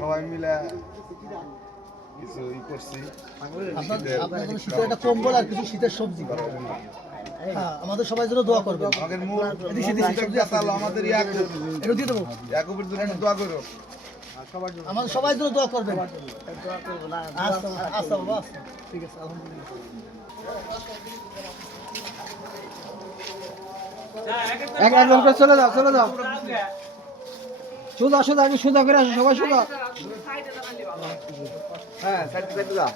সবাই মিলে কিছু করছি। আপনাদের শীতের একটা কম্বল আর কিছু শীতের সবজি। হ্যাঁ, আমাদের সবাই জন্য দোয়া করবেন। আমাদের মূল আমাদের এটা দিয়ে দেবো। ইয়াকুবের জন্য দোয়া করো। আমাদের সবাই জন্য দোয়া করবেন। আচ্ছা আচ্ছা বাবা, আচ্ছা ঠিক আছে, আলহামদুলিল্লাহ। একজন করে চলে যাও, চলে যাও। সোজা সোজা, আগে সোজা করে আসো, সবাই সোজা। হ্যাঁ, সাইডে যা।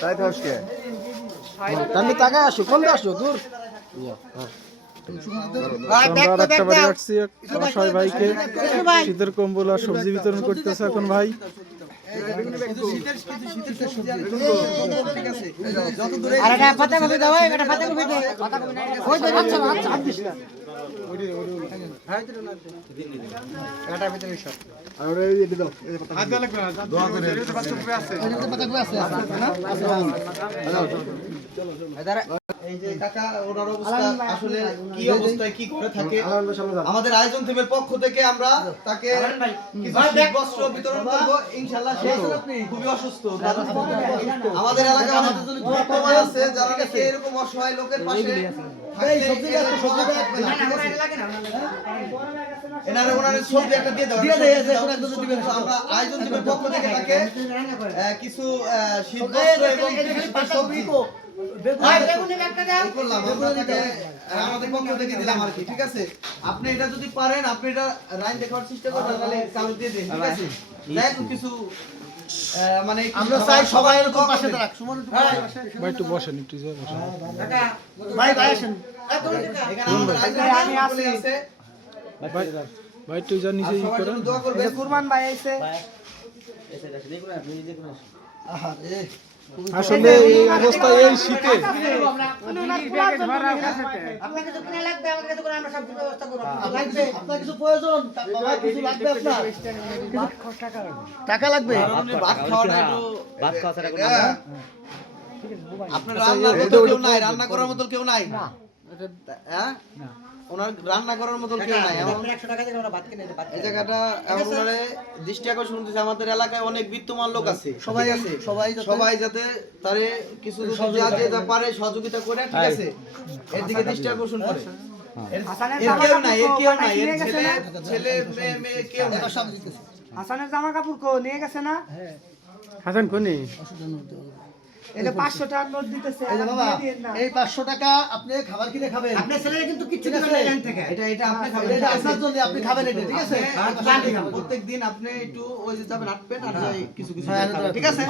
তাই তো আজকে তুমি তাকায় আসো, কোন আসো দূর। আমরা একটা বাড়ি আসছি, সবাই ভাইকে শীতের কম্বল আর সবজি বিতরণ করতেছে এখন ভাই। এই যে কাকা ওনার অবস্থা আসলে কি অবস্থায় কি করে থাকে, আমাদের আয়োজন টিমের পক্ষ থেকে আমরা তাকে কিছু শীত বস্ত্র বিতরণ করব ইনশাআল্লাহ। সে খুবই অসুস্থ, আমাদের এলাকায় আমাদের জন্য ধন্যবাদ আছে যারা নাকি এরকম অসহায় লোকের পাশে এই সবজি থাকবে না, এনারে ওনারে সবজি একটা দিয়ে দাও, দিয়ে দেই যে কোন একজন দিবেন। আমরা আয়োজন টিমের পক্ষ থেকে তাকে কিছু শীত বস্ত্র এবং সবজি আমাদের পক্ষ থেকে দিলাম আর কি, ঠিক আছে? আপনি এটা যদি পারেন আপনি এটা লাইন দেখার চেষ্টা করবেন, তাহলে চালু দিয়ে দেন, ঠিক আছে? দেখো কিছু মানে আমরা চাই সবাই এরকম পাশে থাক। সুমন ভাই একটু বসেন, একটু যাই বসেন। ভাই ভাই আসেন, আমি আসি। ভাই একটু যা নিচে ই করেন। দোয়া করবেন। কুরবান ভাই আইছে। আসলে এই অবস্থা এই শীতে আপনাকে তো কিনা লাগবে, আমাকে তো করে আমরা সব ব্যবস্থা করব। লাগবে আপনার কিছু প্রয়োজন, বাবা কিছু লাগবে আপনার টাকা লাগবে। ভাত খাওয়াটা একটু ভাত খাওয়াটা একটু আপনার রান্নার মতো কেউ নাই, রান্না করার মতো কেউ নাই না। হ্যাঁ না, ওনার রান্না করার মতো কেউ নাই। এমন 100 টাকা দিয়ে আমরা ভাত কিনে দেব। এই জায়গাটা এমন ওনারে দৃষ্টি আকর্ষণ করতেছে, আমাদের এলাকায় অনেক বিত্তমান লোক আছে, সবাই আছে, সবাই যাতে তারে কিছু যা পারে সহযোগিতা করে, ঠিক আছে? এর দিকে দৃষ্টি আকর্ষণ করে। কেউ নাই, কেউ নাই, এর ছেলে মেয়ে কেউ নাই। হাসানের জামা কাপড় কো নিয়ে গেছে না? হাসান কোনি এটা 500 টাকার নোট দিতেছে। এই যে বাবা, এই 500 টাকা আপনি খাবার কিনে খাবেন। আপনার ছেলেরা কিন্তু কিচ্ছু দিবেন না এখান থেকে। এটা আপনি খাবেন, এটা আপনার জন্য, আপনি খাবেন এটা, ঠিক আছে? প্রত্যেকদিন আপনি একটু ওই যে যাবেন হাঁটবেন আর কিছু ঠিক আছে?